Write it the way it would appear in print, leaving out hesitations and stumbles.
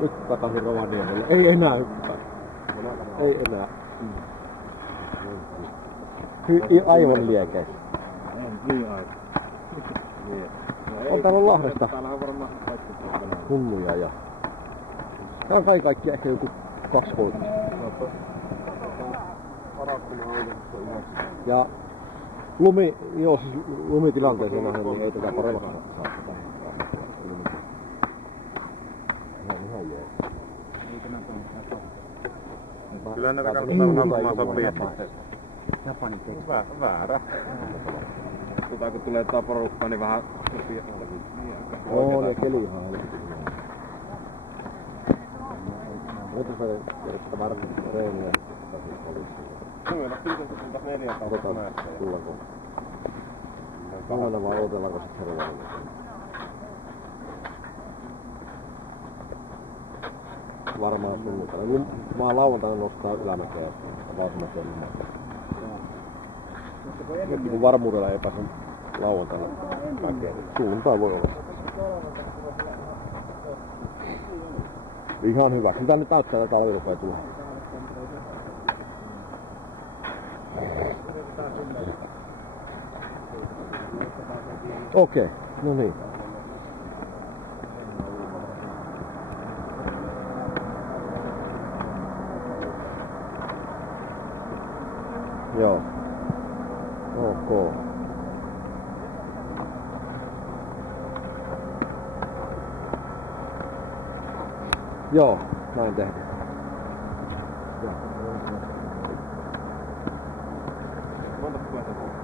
Nyt takaisin Rovaniemelle. Ei enää hyppää. Ei enää. Aivan liekeissä. Niin aivan. On täällä Lahdesta Täällä on varmaan kaikki hulluja ja... Tää on kaikki ehkä joku 2-3. Ja lumitilanteeseen nähden, niin ei tätä paremmin saa. Ihan jees. Kyllä näitä kannattaa varmaan sopii. Japanin teksti. Väärä. Kun tulee tää porukkaa, niin vähän sopii. Oo, ne keli ihan helvetin. Nyt se järjestää varsin reeniä. Kyllä, siitä 4 taukoa näistä. Tullaanko? Aina vaan odotellaanko sit herroilla. Varmaan sunnuntaina. Mä lauantaina nostaa ylämäkeä ja valtamäkeä ilmaa. Nyt kun varmuudella ei pääse lauantaina mäkeen, niin suuntaan voi olla. Ihan hyvä. Mitä nyt näyttää, että talvi rupeaa tulla? Okei, no niin. Joo. Ok. Joo, näin tehdään. Monta puhetta?